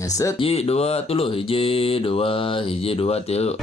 Nyaset, hiji, dua, tuluh, hiji, dua, tilu.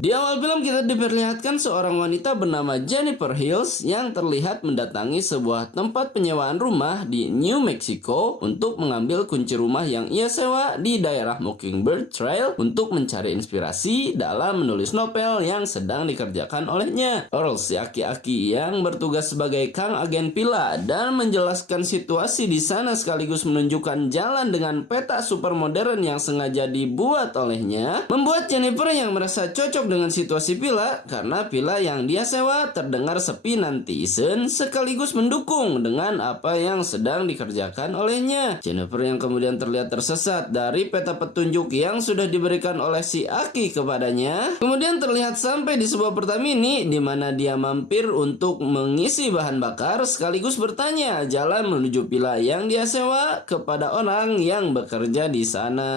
Di awal film kita diperlihatkan seorang wanita bernama Jennifer Hills yang terlihat mendatangi sebuah tempat penyewaan rumah di New Mexico untuk mengambil kunci rumah yang ia sewa di daerah Mockingbird Trail untuk mencari inspirasi dalam menulis novel yang sedang dikerjakan olehnya. Earl, si aki-aki yang bertugas sebagai Kang Agen Pila dan menjelaskan situasi di sana sekaligus menunjukkan jalan dengan peta super modern yang sengaja dibuat olehnya, membuat Jennifer yang merasa cocok dengan situasi Pila karena Pila yang dia sewa terdengar sepi nanti isen sekaligus mendukung dengan apa yang sedang dikerjakan olehnya. Jennifer yang kemudian terlihat tersesat dari peta petunjuk yang sudah diberikan oleh si Aki kepadanya, kemudian terlihat sampai di sebuah Pertamini di mana dia mampir untuk mengisi bahan bakar sekaligus bertanya jalan menuju Pila yang dia sewa kepada orang yang bekerja di sana.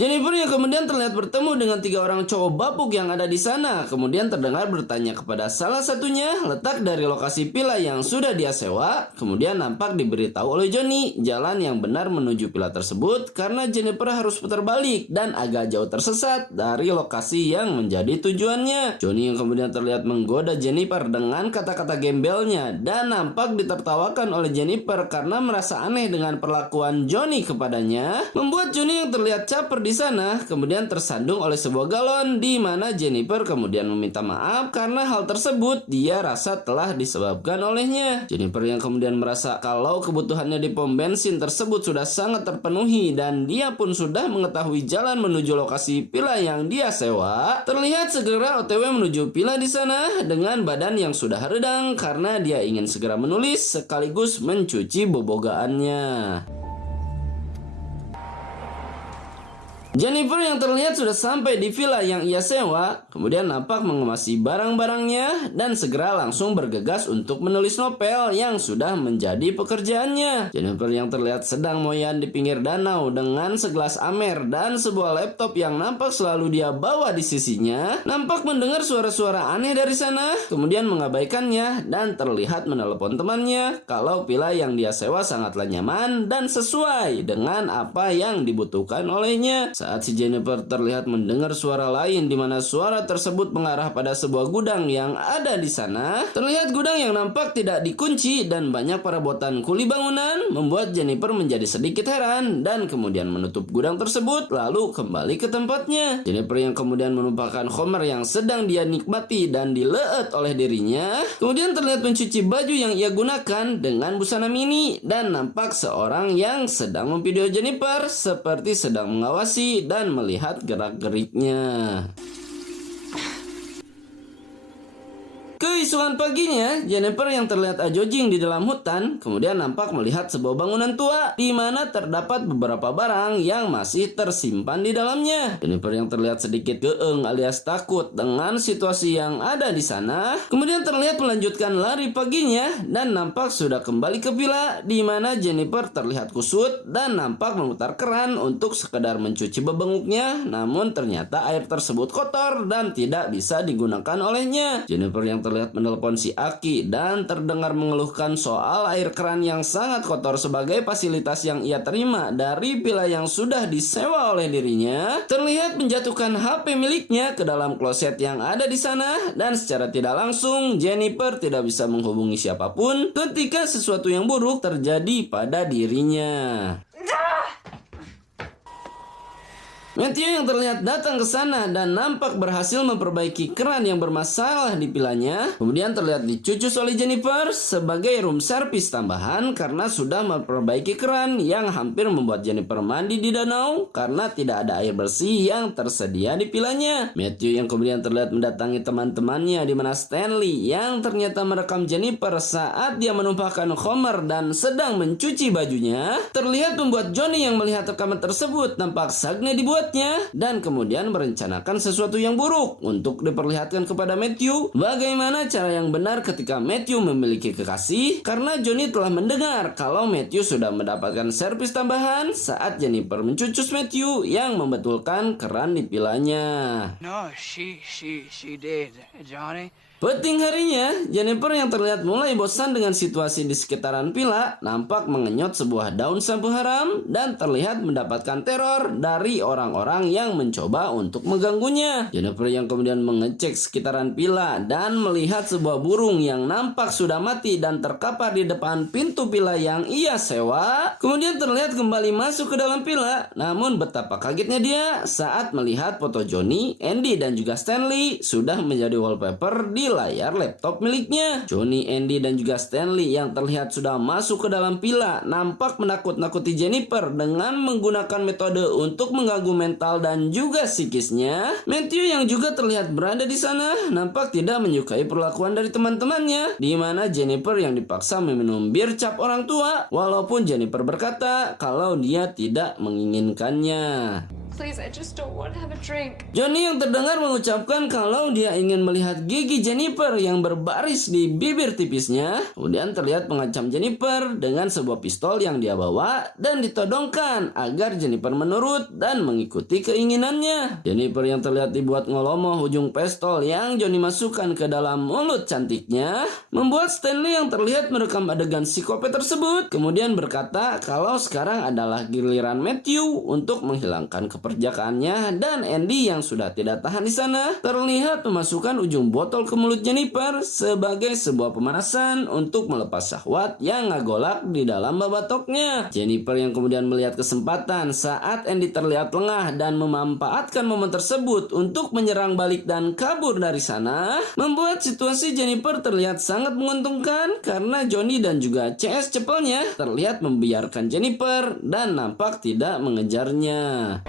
Jennifer yang kemudian terlihat bertemu dengan 3 orang cowok bapuk yang ada di sana. Kemudian terdengar bertanya kepada salah satunya letak dari lokasi Pila yang sudah dia sewa. Kemudian nampak diberitahu oleh Johnny jalan yang benar menuju Pila tersebut karena Jennifer harus putar balik dan agak jauh tersesat dari lokasi yang menjadi tujuannya. Johnny yang kemudian terlihat menggoda Jennifer dengan kata-kata gembelnya dan nampak ditertawakan oleh Jennifer karena merasa aneh dengan perlakuan Johnny kepadanya, membuat Johnny yang terlihat caper di sana kemudian tersandung oleh sebuah galon di mana Jennifer kemudian meminta maaf karena hal tersebut dia rasa telah disebabkan olehnya. Jennifer yang kemudian merasa kalau kebutuhannya di pom bensin tersebut sudah sangat terpenuhi dan dia pun sudah mengetahui jalan menuju lokasi Pila yang dia sewa, terlihat segera OTW menuju Pila di sana dengan badan yang sudah redang karena dia ingin segera menulis sekaligus mencuci bobogaannya. Jennifer yang terlihat sudah sampai di villa yang ia sewa, kemudian nampak mengemasi barang-barangnya dan segera langsung bergegas untuk menulis novel yang sudah menjadi pekerjaannya. Jennifer yang terlihat sedang moyan di pinggir danau dengan segelas amer dan sebuah laptop yang nampak selalu dia bawa di sisinya, nampak mendengar suara-suara aneh dari sana, kemudian mengabaikannya dan terlihat menelepon temannya kalau villa yang dia sewa sangatlah nyaman dan sesuai dengan apa yang dibutuhkan olehnya. Saat si Jennifer terlihat mendengar suara lain di mana suara tersebut mengarah pada sebuah gudang yang ada di sana, terlihat gudang yang nampak tidak dikunci dan banyak perabotan kuli bangunan, membuat Jennifer menjadi sedikit heran dan kemudian menutup gudang tersebut lalu kembali ke tempatnya. Jennifer yang kemudian menumpahkan Homer yang sedang dia nikmati dan dileet oleh dirinya, kemudian terlihat mencuci baju yang ia gunakan dengan busana mini dan nampak seorang yang sedang memvideo Jennifer seperti sedang mengawasi dan melihat gerak-geriknya. Keesokan paginya, Jennifer yang terlihat ajojing di dalam hutan, kemudian nampak melihat sebuah bangunan tua di mana terdapat beberapa barang yang masih tersimpan di dalamnya. Jennifer yang terlihat sedikit geeng alias takut dengan situasi yang ada di sana, kemudian terlihat melanjutkan lari paginya dan nampak sudah kembali ke villa di mana Jennifer terlihat kusut dan nampak memutar keran untuk sekedar mencuci bebenguknya, namun ternyata air tersebut kotor dan tidak bisa digunakan olehnya. Jennifer yang terlihat menelpon si Aki dan terdengar mengeluhkan soal air keran yang sangat kotor sebagai fasilitas yang ia terima dari villa yang sudah disewa oleh dirinya, terlihat menjatuhkan HP miliknya ke dalam kloset yang ada di sana dan secara tidak langsung Jennifer tidak bisa menghubungi siapapun ketika sesuatu yang buruk terjadi pada dirinya. Matthew yang terlihat datang ke sana dan nampak berhasil memperbaiki keran yang bermasalah di vilanya, kemudian terlihat dicucus oleh Jennifer sebagai room service tambahan karena sudah memperbaiki keran yang hampir membuat Jennifer mandi di danau karena tidak ada air bersih yang tersedia di vilanya. Matthew yang kemudian terlihat mendatangi teman-temannya di mana Stanley yang ternyata merekam Jennifer saat dia menumpahkan Homer dan sedang mencuci bajunya, terlihat membuat Johnny yang melihat rekaman tersebut nampak sagne dibuat membuatnya dan kemudian merencanakan sesuatu yang buruk untuk diperlihatkan kepada Matthew bagaimana cara yang benar ketika Matthew memiliki kekasih, karena Johnny telah mendengar kalau Matthew sudah mendapatkan servis tambahan saat Jennifer mencucus Matthew yang membetulkan keran di pilanya. No, she did, Johnny. Penting harinya, Jennifer yang terlihat mulai bosan dengan situasi di sekitaran villa nampak mengenyot sebuah daun sampo haram dan terlihat mendapatkan teror dari orang-orang yang mencoba untuk mengganggunya. Jennifer yang kemudian mengecek sekitaran villa dan melihat sebuah burung yang nampak sudah mati dan terkapar di depan pintu villa yang ia sewa, kemudian terlihat kembali masuk ke dalam villa. Namun betapa kagetnya dia saat melihat foto Johnny, Andy dan juga Stanley sudah menjadi wallpaper di layar laptop miliknya. Johnny, Andy dan juga Stanley yang terlihat sudah masuk ke dalam villa nampak menakut-nakuti Jennifer dengan menggunakan metode untuk mengganggu mental dan juga psikisnya. Matthew yang juga terlihat berada di sana nampak tidak menyukai perlakuan dari teman-temannya, di mana Jennifer yang dipaksa meminum bir cap orang tua walaupun Jennifer berkata kalau dia tidak menginginkannya. Please, I just don't want to have a drink. Johnny yang terdengar mengucapkan kalau dia ingin melihat gigi Jennifer yang berbaris di bibir tipisnya. Kemudian terlihat mengancam Jennifer dengan sebuah pistol yang dia bawa dan ditodongkan agar Jennifer menurut dan mengikuti keinginannya. Jennifer yang terlihat dibuat ngolomoh ujung pistol yang Johnny masukkan ke dalam mulut cantiknya membuat Stanley yang terlihat merekam adegan psikopat tersebut. Kemudian berkata kalau sekarang adalah giliran Matthew untuk menghilangkan keperjakaannya, dan Andy yang sudah tidak tahan di sana terlihat memasukkan ujung botol ke mulut Jennifer sebagai sebuah pemanasan untuk melepas syahwat yang ngagolak di dalam babatoknya. Jennifer yang kemudian melihat kesempatan saat Andy terlihat lengah dan memanfaatkan momen tersebut untuk menyerang balik dan kabur dari sana, membuat situasi Jennifer terlihat sangat menguntungkan karena Johnny dan juga CS cepelnya terlihat membiarkan Jennifer dan nampak tidak mengejarnya.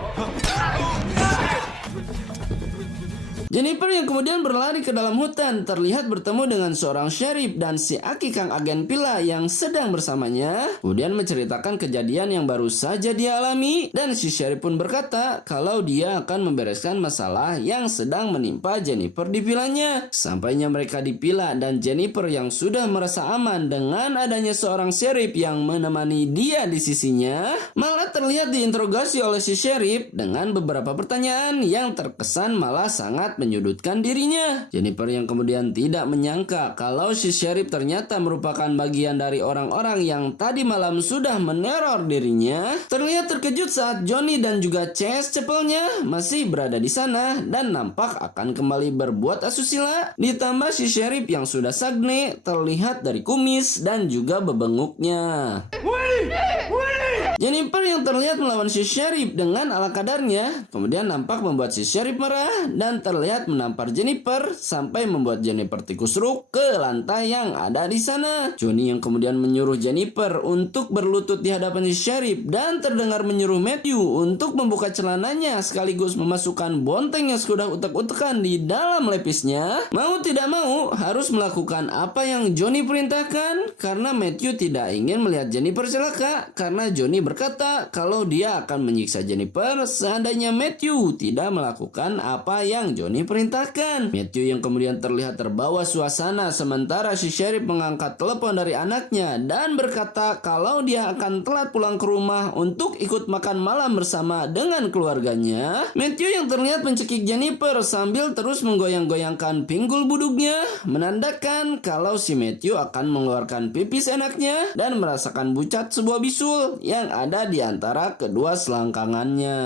Jennifer yang kemudian berlari ke dalam hutan terlihat bertemu dengan seorang sheriff dan si Aki Kang agen villa yang sedang bersamanya. Kemudian menceritakan kejadian yang baru saja dia alami dan si sheriff pun berkata kalau dia akan membereskan masalah yang sedang menimpa Jennifer di villanya. Sampainya mereka di villa dan Jennifer yang sudah merasa aman dengan adanya seorang sheriff yang menemani dia di sisinya, malah terlihat diinterogasi oleh si sheriff dengan beberapa pertanyaan yang terkesan malah sangat menyudutkan dirinya. Jennifer yang kemudian tidak menyangka kalau si sheriff ternyata merupakan bagian dari orang-orang yang tadi malam sudah meneror dirinya, terlihat terkejut saat Johnny dan juga CS cepelnya masih berada di sana dan nampak akan kembali berbuat asusila. Ditambah si sheriff yang sudah sagne terlihat dari kumis dan juga bebenguknya. Jennifer yang terlihat melawan si sheriff dengan ala kadarnya kemudian nampak membuat si sheriff marah dan terlihat menampar Jennifer sampai membuat Jennifer tikusruk ke lantai yang ada di sana. Johnny yang kemudian menyuruh Jennifer untuk berlutut di hadapan si sheriff dan terdengar menyuruh Matthew untuk membuka celananya sekaligus memasukkan bonteng yang sudah utek-utekan di dalam lepisnya. Mau tidak mau harus melakukan apa yang Johnny perintahkan karena Matthew tidak ingin melihat Jennifer celaka karena Johnny berkata kalau dia akan menyiksa Jennifer seandainya Matthew tidak melakukan apa yang Johnny perintahkan. Matthew yang kemudian terlihat terbawa suasana sementara si sheriff mengangkat telepon dari anaknya dan berkata kalau dia akan telat pulang ke rumah untuk ikut makan malam bersama dengan keluarganya. Matthew yang terlihat mencekik Jennifer sambil terus menggoyang-goyangkan pinggul buduknya menandakan kalau si Matthew akan mengeluarkan pipis enaknya dan merasakan bucat sebuah bisul yang ada di antara kedua selangkangannya.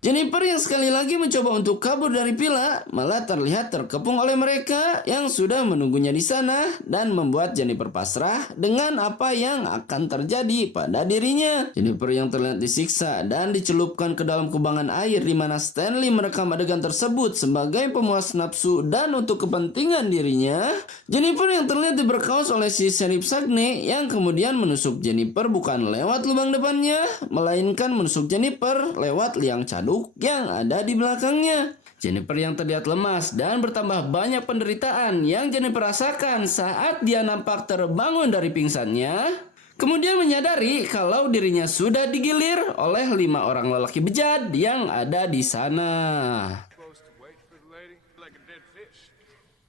Jennifer yang sekali lagi mencoba untuk kabur dari villa malah terlihat terkepung oleh mereka yang sudah menunggunya di sana dan membuat Jennifer pasrah dengan apa yang akan terjadi pada dirinya. Jennifer yang terlihat disiksa dan dicelupkan ke dalam kubangan air di mana Stanley merekam adegan tersebut sebagai pemuas nafsu dan untuk kepentingan dirinya. Jennifer yang terlihat diberkaos oleh si sheriff Sagne yang kemudian menusuk Jennifer bukan lewat lubang depannya melainkan menusuk Jennifer lewat liang caduk yang ada di belakangnya. Jennifer yang terlihat lemas dan bertambah banyak penderitaan yang Jennifer rasakan saat dia nampak terbangun dari pingsannya. Kemudian menyadari kalau dirinya sudah digilir oleh 5 orang lelaki bejat yang ada di sana.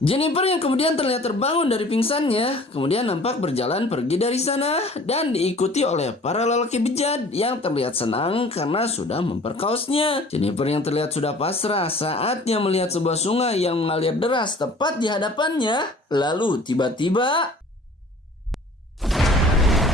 Jennifer yang kemudian terlihat terbangun dari pingsannya, kemudian nampak berjalan pergi dari sana dan diikuti oleh para lelaki bejat yang terlihat senang karena sudah memperkaosnya. Jennifer yang terlihat sudah pasrah saatnya melihat sebuah sungai yang mengalir deras tepat di hadapannya. Lalu tiba-tiba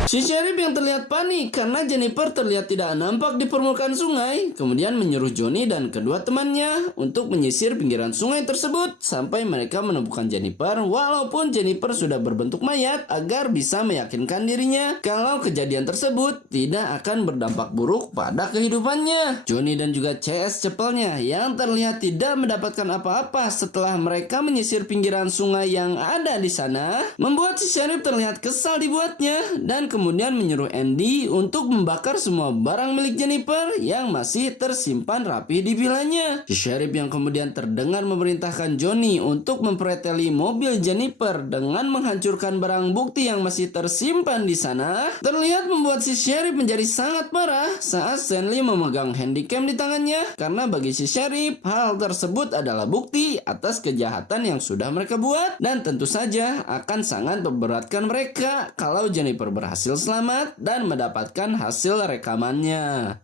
si sheriff yang terlihat panik karena Jennifer terlihat tidak nampak di permukaan sungai, kemudian menyuruh Johnny dan kedua temannya untuk menyisir pinggiran sungai tersebut sampai mereka menemukan Jennifer walaupun Jennifer sudah berbentuk mayat agar bisa meyakinkan dirinya kalau kejadian tersebut tidak akan berdampak buruk pada kehidupannya. Johnny dan juga CS cepelnya yang terlihat tidak mendapatkan apa-apa setelah mereka menyisir pinggiran sungai yang ada di sana, membuat si sheriff terlihat kesal dibuatnya dan kemudian menyuruh Andy untuk membakar semua barang milik Jennifer yang masih tersimpan rapi di vilanya. Si sheriff yang kemudian terdengar memerintahkan Johnny untuk mempreteli mobil Jennifer dengan menghancurkan barang bukti yang masih tersimpan di sana, terlihat membuat si sheriff menjadi sangat marah saat Stanley memegang handycam di tangannya karena bagi si sheriff hal tersebut adalah bukti atas kejahatan yang sudah mereka buat dan tentu saja akan sangat memberatkan mereka kalau Jennifer berhasil selamat dan mendapatkan hasil rekamannya.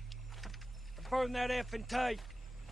Burn that effing tape.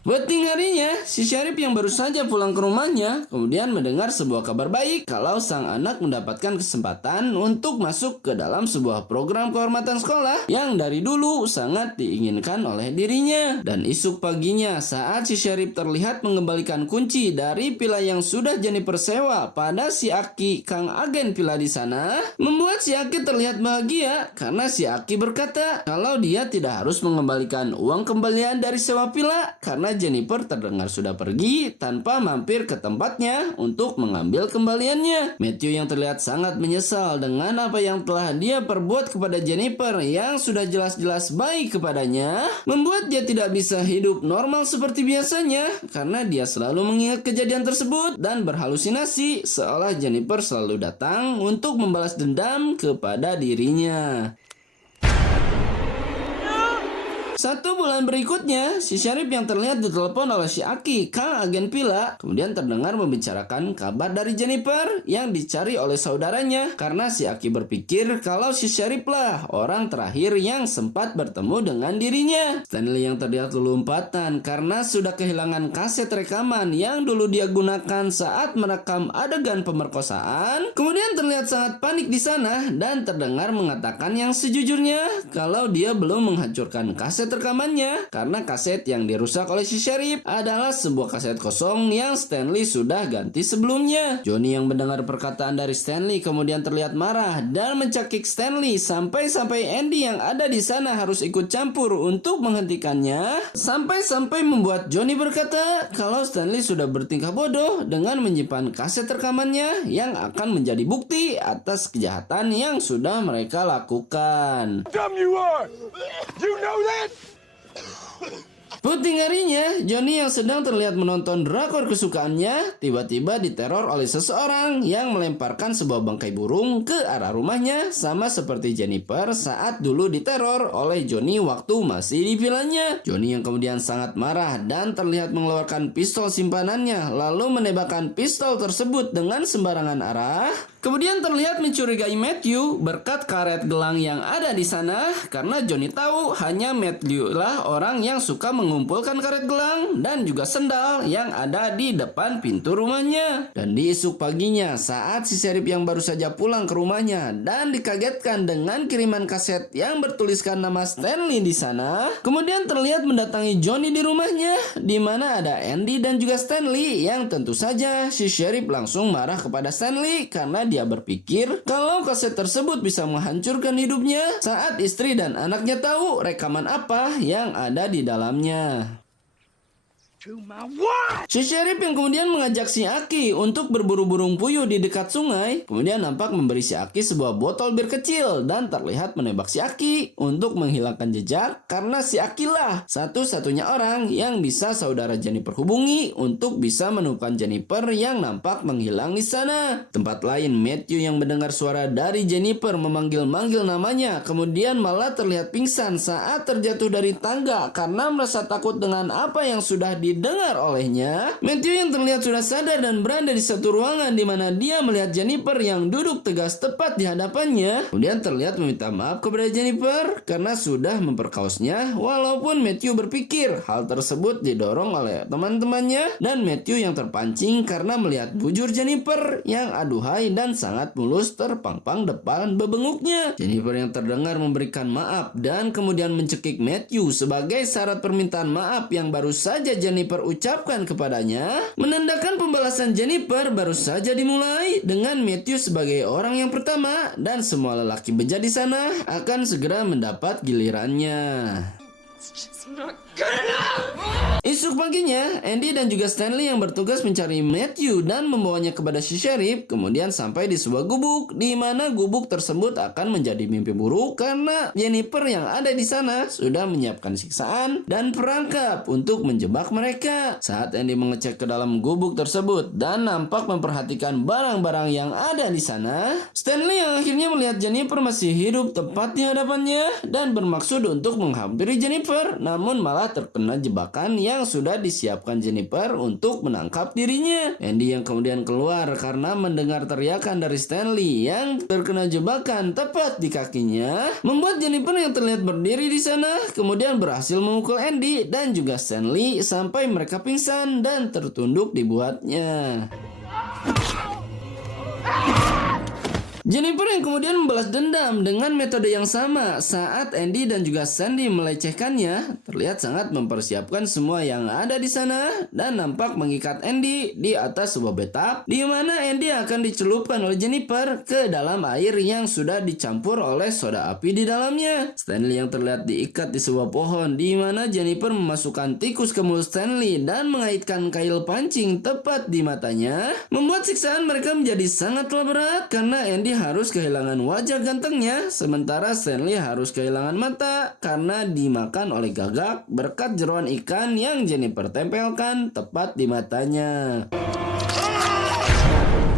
Penting harinya, si sheriff yang baru saja pulang ke rumahnya kemudian mendengar sebuah kabar baik kalau sang anak mendapatkan kesempatan untuk masuk ke dalam sebuah program kehormatan sekolah yang dari dulu sangat diinginkan oleh dirinya. Dan esok paginya saat si sheriff terlihat mengembalikan kunci dari villa yang sudah Jennifer sewa pada si Aki, kang agen villa di sana, membuat si Aki terlihat bahagia karena si Aki berkata kalau dia tidak harus mengembalikan uang kembalian dari sewa villa karena Jennifer terdengar sudah pergi tanpa mampir ke tempatnya untuk mengambil kembaliannya. Matthew yang terlihat sangat menyesal dengan apa yang telah dia perbuat kepada Jennifer yang sudah jelas-jelas baik kepadanya, membuat dia tidak bisa hidup normal seperti biasanya karena dia selalu mengingat kejadian tersebut dan berhalusinasi seolah Jennifer selalu datang untuk membalas dendam kepada dirinya. 1 bulan berikutnya, si sheriff yang terlihat ditelepon oleh si Aki, kang agen villa, kemudian terdengar membicarakan kabar dari Jennifer yang dicari oleh saudaranya karena si Aki berpikir kalau si sheriff lah orang terakhir yang sempat bertemu dengan dirinya. Stanley yang terlihat lompatan karena sudah kehilangan kaset rekaman yang dulu dia gunakan saat merekam adegan pemerkosaan, kemudian terlihat sangat panik di sana dan terdengar mengatakan yang sejujurnya kalau dia belum menghancurkan kaset rekamannya karena kaset yang dirusak oleh si sheriff adalah sebuah kaset kosong yang Stanley sudah ganti sebelumnya. Johnny yang mendengar perkataan dari Stanley kemudian terlihat marah dan mencekik Stanley sampai-sampai Andy yang ada di sana harus ikut campur untuk menghentikannya, sampai-sampai membuat Johnny berkata kalau Stanley sudah bertingkah bodoh dengan menyimpan kaset rekamannya yang akan menjadi bukti atas kejahatan yang sudah mereka lakukan. Dumb you are! You know that? Puting harinya, Johnny yang sedang terlihat menonton drakor kesukaannya tiba-tiba diteror oleh seseorang yang melemparkan sebuah bangkai burung ke arah rumahnya sama seperti Jennifer saat dulu diteror oleh Johnny waktu masih di villanya. Johnny yang kemudian sangat marah dan terlihat mengeluarkan pistol simpanannya lalu menembakkan pistol tersebut dengan sembarangan arah. Kemudian terlihat mencurigai Matthew berkat karet gelang yang ada di sana karena Johnny tahu hanya Matthew lah orang yang suka mengumpulkan karet gelang dan juga sendal yang ada di depan pintu rumahnya. Dan di esok paginya saat si sheriff yang baru saja pulang ke rumahnya dan dikagetkan dengan kiriman kaset yang bertuliskan nama Stanley di sana, kemudian terlihat mendatangi Johnny di rumahnya di mana ada Andy dan juga Stanley yang tentu saja si sheriff langsung marah kepada Stanley karena dia berpikir kalau kaset tersebut bisa menghancurkan hidupnya saat istri dan anaknya tahu rekaman apa yang ada di dalamnya. To my wife! Si Sheriff yang kemudian mengajak si Aki untuk berburu burung puyuh di dekat sungai, kemudian nampak memberi si Aki sebuah botol bir kecil dan terlihat menembak si Aki untuk menghilangkan jejak karena si Aki lah satu-satunya orang yang bisa saudara Jennifer hubungi untuk bisa menemukan Jennifer yang nampak menghilang di sana. Tempat lain, Matthew yang mendengar suara dari Jennifer memanggil-manggil namanya, kemudian malah terlihat pingsan saat terjatuh dari tangga karena merasa takut dengan apa yang sudah didengar olehnya. Matthew yang terlihat sudah sadar dan berada di satu ruangan di mana dia melihat Jennifer yang duduk tegas tepat di hadapannya. Kemudian terlihat meminta maaf kepada Jennifer karena sudah memperkaosnya, walaupun Matthew berpikir hal tersebut didorong oleh teman-temannya, dan Matthew yang terpancing karena melihat bujur Jennifer yang aduhai dan sangat mulus terpangpang depan bebenguknya. Jennifer yang terdengar memberikan maaf dan kemudian mencekik Matthew sebagai syarat permintaan maaf yang baru saja Jennifer ucapkan kepadanya, menandakan pembalasan Jennifer baru saja dimulai dengan Matthew sebagai orang yang pertama, dan semua lelaki bejat di sana akan segera mendapat gilirannya. It's just not good enough! Esok paginya, Andy dan juga Stanley yang bertugas mencari Matthew dan membawanya kepada si Sheriff, kemudian sampai di sebuah gubuk, di mana gubuk tersebut akan menjadi mimpi buruk karena Jennifer yang ada di sana sudah menyiapkan siksaan dan perangkap untuk menjebak mereka. Saat Andy mengecek ke dalam gubuk tersebut dan nampak memperhatikan barang-barang yang ada di sana, Stanley yang akhirnya melihat Jennifer masih hidup tepat di hadapannya dan bermaksud untuk menghampiri Jennifer, namun malah terkena jebakan yang sudah disiapkan Jennifer untuk menangkap dirinya. Andy yang kemudian keluar karena mendengar teriakan dari Stanley yang terkena jebakan tepat di kakinya, membuat Jennifer yang terlihat berdiri di sana kemudian berhasil memukul Andy dan juga Stanley sampai mereka pingsan dan tertunduk dibuatnya. Jennifer yang kemudian membalas dendam dengan metode yang sama saat Andy dan juga Sandy melecehkannya, terlihat sangat mempersiapkan semua yang ada di sana dan nampak mengikat Andy di atas sebuah bathtub di mana Andy akan dicelupkan oleh Jennifer ke dalam air yang sudah dicampur oleh soda api di dalamnya. Stanley yang terlihat diikat di sebuah pohon di mana Jennifer memasukkan tikus ke mulut Stanley dan mengaitkan kail pancing tepat di matanya, membuat siksaan mereka menjadi sangatlah berat karena Andy harus kehilangan wajah gantengnya, sementara Stanley harus kehilangan mata karena dimakan oleh gagak berkat jeroan ikan yang Jennifer tempelkan tepat di matanya.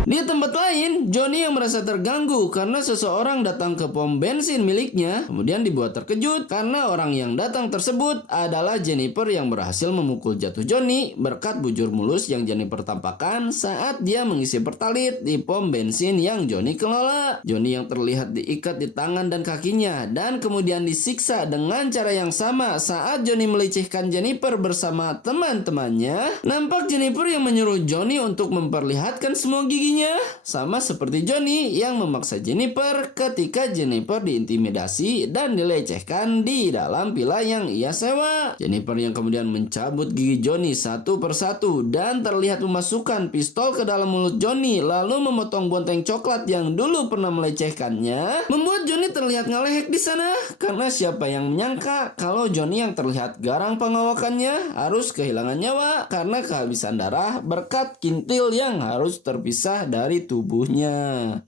Di tempat lain, Johnny yang merasa terganggu karena seseorang datang ke pom bensin miliknya, kemudian dibuat terkejut karena orang yang datang tersebut adalah Jennifer yang berhasil memukul jatuh Johnny berkat bujur mulus yang Jennifer tampakkan saat dia mengisi pertalit di pom bensin yang Johnny kelola. Johnny yang terlihat diikat di tangan dan kakinya dan kemudian disiksa dengan cara yang sama saat Johnny melecehkan Jennifer bersama teman-temannya. Nampak Jennifer yang menyuruh Johnny untuk memperlihatkan semua giginya, sama seperti Johnny yang memaksa Jennifer ketika Jennifer diintimidasi dan dilecehkan di dalam villa yang ia sewa. Jennifer yang kemudian mencabut gigi Johnny satu persatu dan terlihat memasukkan pistol ke dalam mulut Johnny lalu memotong bonteng coklat yang dulu pernah melecehkannya, membuat Johnny terlihat ngelehek di sana karena siapa yang menyangka kalau Johnny yang terlihat garang pengawakannya harus kehilangan nyawa karena kehabisan darah berkat kintil yang harus terpisah dari tubuhnya.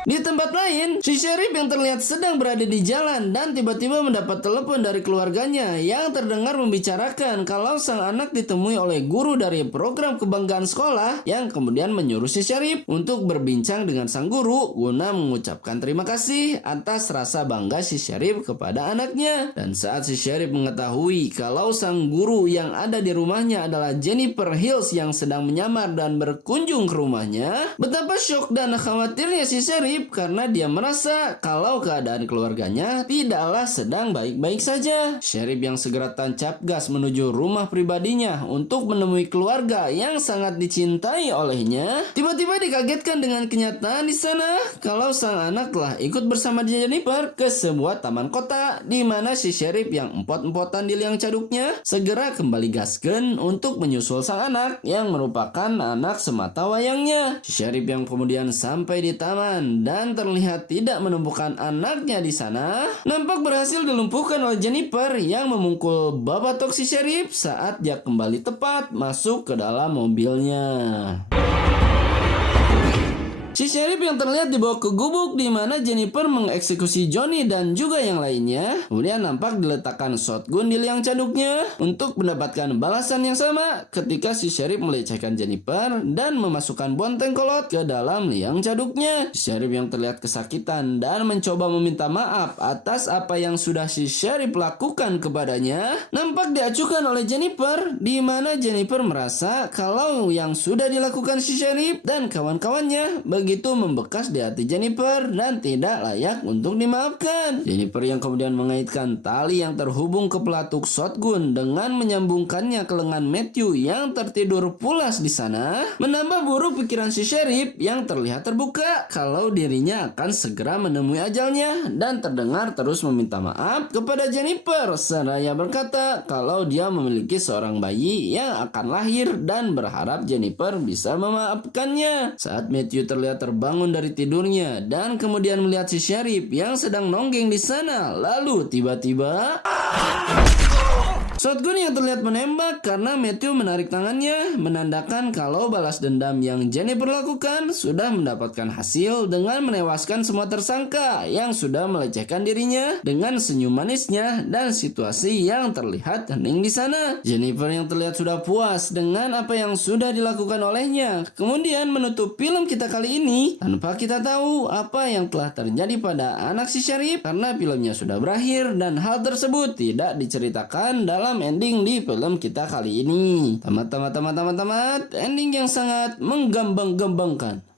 Di tempat lain, si Sheriff yang terlihat sedang berada di jalan dan tiba-tiba mendapat telepon dari keluarganya yang terdengar membicarakan kalau sang anak ditemui oleh guru dari program kebanggaan sekolah yang kemudian menyuruh si Sheriff untuk berbincang dengan sang guru guna mengucapkan terima kasih atas rasa bangga si Sheriff kepada anaknya. Dan saat si Sheriff mengetahui kalau sang guru yang ada di rumahnya adalah Jennifer Hills yang sedang menyamar dan berkunjung ke rumahnya, betapa syok dan khawatirnya si Sheriff karena dia merasa kalau keadaan keluarganya tidaklah sedang baik-baik saja. Sheriff yang segera tancap gas menuju rumah pribadinya untuk menemui keluarga yang sangat dicintai olehnya, tiba-tiba dikagetkan dengan kenyataan di sana kalau sang anak telah ikut bersama Jennifer ke sebuah taman kota di mana si Sheriff yang empot-empotan di liang caduknya segera kembali gasken untuk menyusul sang anak yang merupakan anak semata wayangnya. Si Sheriff yang kemudian sampai di taman dan terlihat tidak menumbuhkan anaknya di sana, nampak berhasil dilumpuhkan oleh Jennifer yang memukul Babatok si Sheriff saat dia kembali tepat masuk ke dalam mobilnya. Si Sheriff yang terlihat dibawa ke gubuk di mana Jennifer mengeksekusi Johnny dan juga yang lainnya. Kemudian nampak diletakkan shotgun di liang caduknya untuk mendapatkan balasan yang sama ketika si Sheriff melecehkan Jennifer dan memasukkan bonteng kolot ke dalam liang caduknya. Si Sheriff yang terlihat kesakitan dan mencoba meminta maaf atas apa yang sudah si Sheriff lakukan kepadanya, nampak diacuhkan oleh Jennifer di mana Jennifer merasa kalau yang sudah dilakukan si Sheriff dan kawan-kawannya begitu membekas di hati Jennifer dan tidak layak untuk dimaafkan. Jennifer yang kemudian mengaitkan tali yang terhubung ke pelatuk shotgun dengan menyambungkannya ke lengan Matthew yang tertidur pulas di sana, menambah buruk pikiran si Sheriff yang terlihat terbuka kalau dirinya akan segera menemui ajalnya dan terdengar terus meminta maaf kepada Jennifer seraya berkata kalau dia memiliki seorang bayi yang akan lahir dan berharap Jennifer bisa memaafkannya. Saat Matthew terlihat terbangun dari tidurnya dan kemudian melihat si Sheriff yang sedang nonggeng di sana. Lalu tiba-tiba shotgun yang terlihat menembak karena Matthew menarik tangannya, menandakan kalau balas dendam yang Jennifer lakukan sudah mendapatkan hasil dengan menewaskan semua tersangka yang sudah melecehkan dirinya dengan senyum manisnya dan situasi yang terlihat hening di sana. Jennifer yang terlihat sudah puas dengan apa yang sudah dilakukan olehnya, kemudian menutup film kita kali ini tanpa kita tahu apa yang telah terjadi pada anak si Sheriff karena filmnya sudah berakhir dan hal tersebut tidak diceritakan dalam ending di film kita kali ini. Tamat, ending yang sangat menggambang-gambangkan.